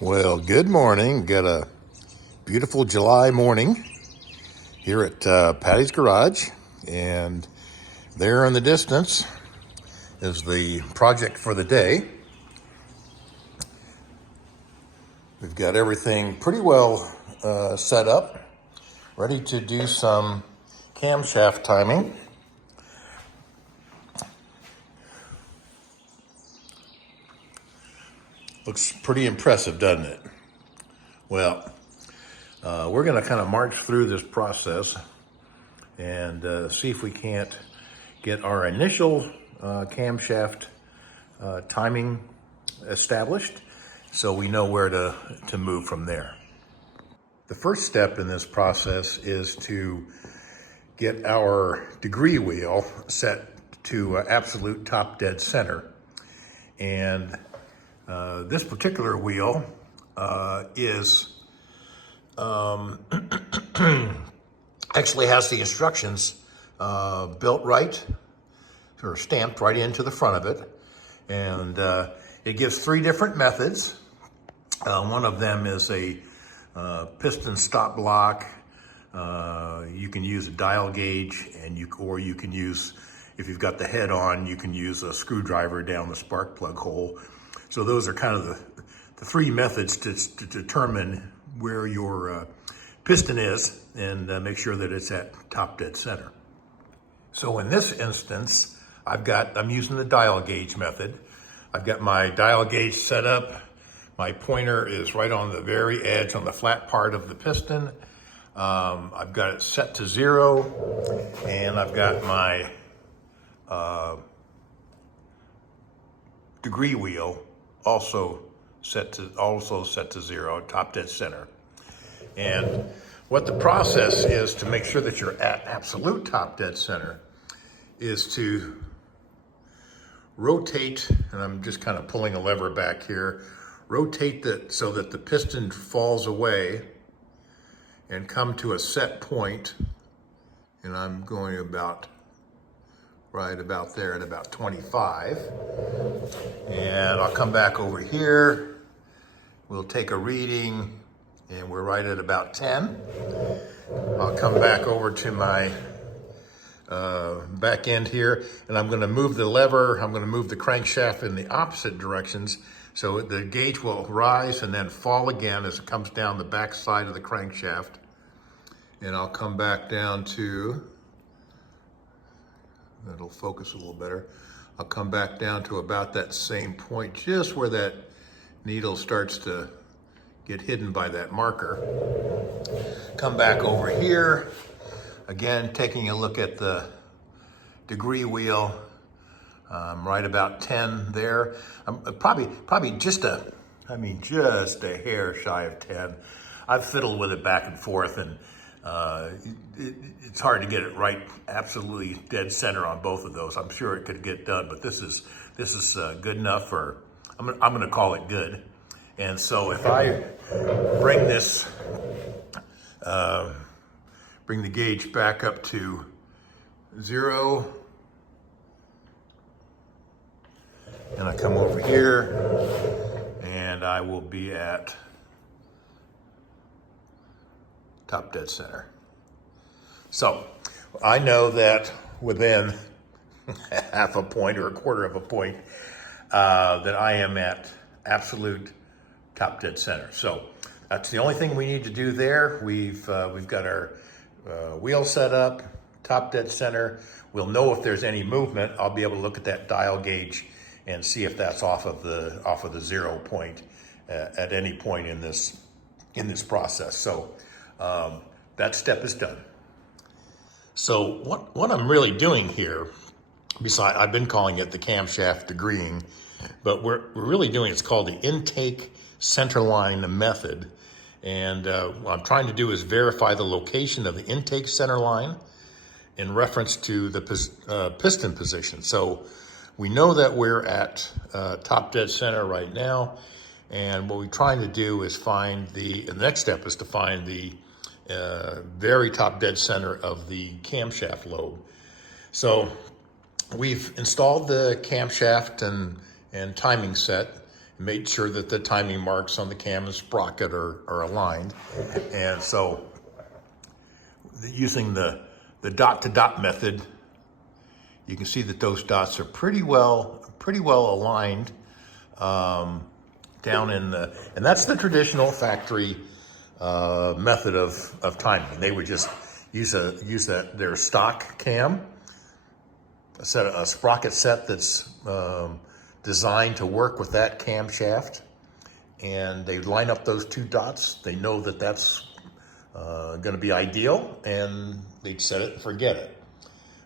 Well, good morning. Got a beautiful July morning here at Patty's Garage, and there in the distance is the project for the day. We've got everything pretty well set up, ready to do some camshaft timing. Looks pretty impressive, doesn't it? Well, we're going to kind of march through this process and see if we can't get our initial camshaft timing established so we know where to move from there. The first step in this process is to get our degree wheel set to absolute top dead center. And this particular wheel is actually has the instructions built right or stamped right into the front of it. And it gives three different methods. One of them is a piston stop block. You can use a dial gauge, or you can use, if you've got the head on, you can use a screwdriver down the spark plug hole. So those are kind of the three methods to determine where your piston is and make sure that it's at top dead center. So in this instance, I'm using the dial gauge method. I've got my dial gauge set up. My pointer is right on the very edge, on the flat part of the piston. I've got it set to 0, and I've got my degree wheel also set to 0, top dead center. And what the process is to make sure that you're at absolute top dead center is to rotate, and I'm just kind of pulling a lever back here, rotate so that the piston falls away and come to a set point. And I'm going right about there at about 25. And I'll come back over here. We'll take a reading, and we're right at about 10. I'll come back over to my back end here, and I'm going to move the lever. I'm going to move the crankshaft in the opposite directions, so the gauge will rise and then fall again as it comes down the back side of the crankshaft. And I'll come back down to, that'll focus a little better. I'll come back down to about that same point, just where that needle starts to get hidden by that marker. Come back over here, again, taking a look at the degree wheel. Right about 10 there. I'm probably just a hair shy of 10. I've fiddled with it back and forth, and it's hard to get it right, absolutely dead center on both of those. I'm sure it could get done, but this is good enough for. I'm going to call it good. And so if I bring the gauge back up to 0, and I come over here, and I will be at top dead center. So I know that within half a point or a quarter of a point that I am at absolute top dead center. So that's the only thing we need to do there. We've got our wheel set up, top dead center. We'll know if there's any movement. I'll be able to look at that dial gauge and see if that's off of the 0 point at any point in this process. So that step is done. So what I'm really doing here, besides, I've been calling it the camshaft degreeing, but we're really doing, it's called the intake centerline method. And what I'm trying to do is verify the location of the intake centerline in reference to the piston position. So we know that we're at top dead center right now. And what we're trying to do is find the next step is to find the very top dead center of the camshaft lobe. So we've installed the camshaft and timing set, made sure that the timing marks on the cam and sprocket are aligned. And so using the dot-to-dot method, you can see that those dots are pretty well aligned down in the, and that's the traditional factory method of timing. They would just use their stock cam, a sprocket set that's designed to work with that camshaft, and they line up those two dots. They know that that's going to be ideal, and they'd set it and forget it.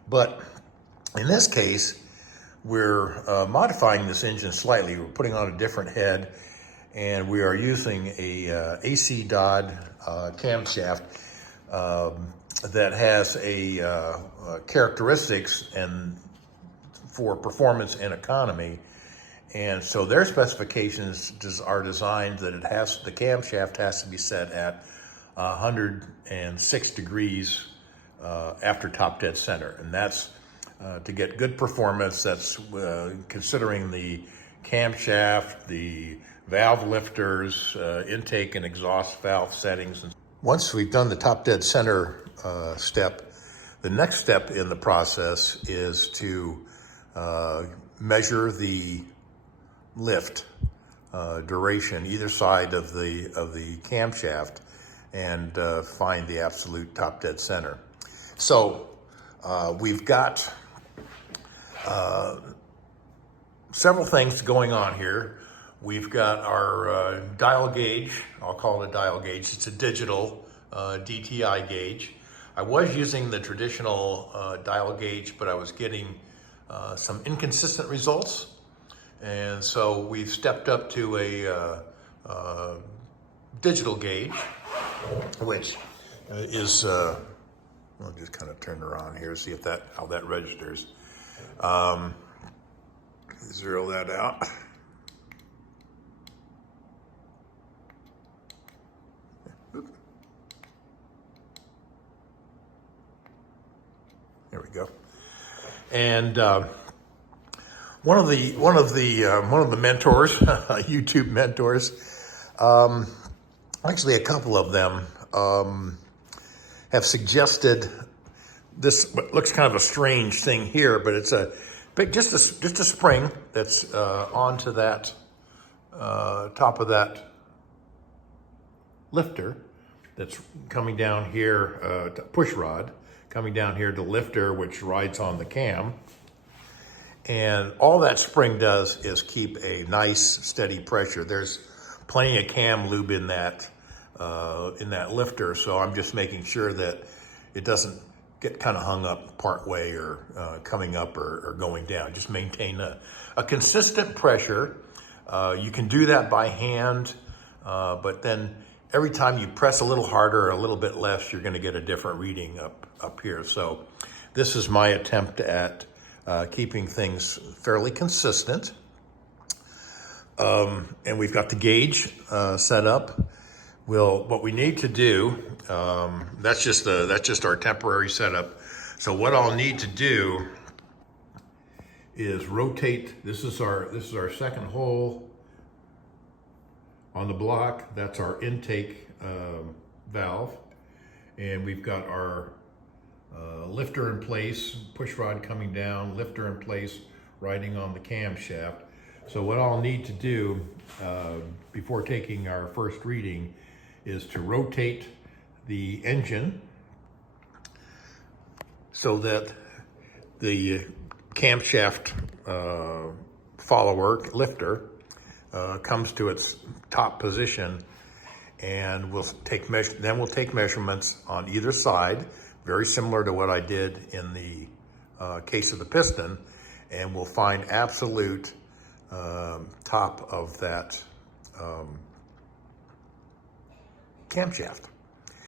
But in this case, we're modifying this engine slightly. We're putting on a different head, and we are using a AC Dodd camshaft that has a characteristics and for performance and economy. And so their specifications are designed that the camshaft has to be set at 106 degrees after top dead center, and that's to get good performance. That's considering the camshaft, the valve lifters, intake and exhaust valve settings. Once we've done the top dead center step, the next step in the process is to measure the lift duration either side of the camshaft and find the absolute top dead center. So we've got several things going on here. We've got our dial gauge. I'll call it a dial gauge. It's a digital DTI gauge. I was using the traditional dial gauge, but I was getting some inconsistent results. And so we've stepped up to a digital gauge, which is, I'll just kind of turn around here, see if how that registers. Zero that out. There we go. And one of the mentors, YouTube mentors, actually a couple of them, have suggested this. What looks kind of a strange thing here, but it's just a spring that's onto that top of that lifter that's coming down here, push rod coming down here to lifter, which rides on the cam. And all that spring does is keep a nice steady pressure. There's plenty of cam lube in that lifter, so I'm just making sure that it doesn't get kind of hung up part way or coming up or going down. Just maintain a consistent pressure. You can do that by hand, but then every time you press a little harder or a little bit less, you're going to get a different reading up here. So this is my attempt at keeping things fairly consistent. And we've got the gauge set up. What we need to do, that's just our temporary setup. So what I'll need to do is rotate. This is our second hole on the block. That's our intake valve, and we've got our lifter in place, push rod coming down, lifter in place, riding on the camshaft. So what I'll need to do before taking our first reading is to rotate the engine so that the camshaft follower lifter comes to its top position, and we'll take measurements on either side, very similar to what I did in the case of the piston, and we'll find absolute top of that camshaft.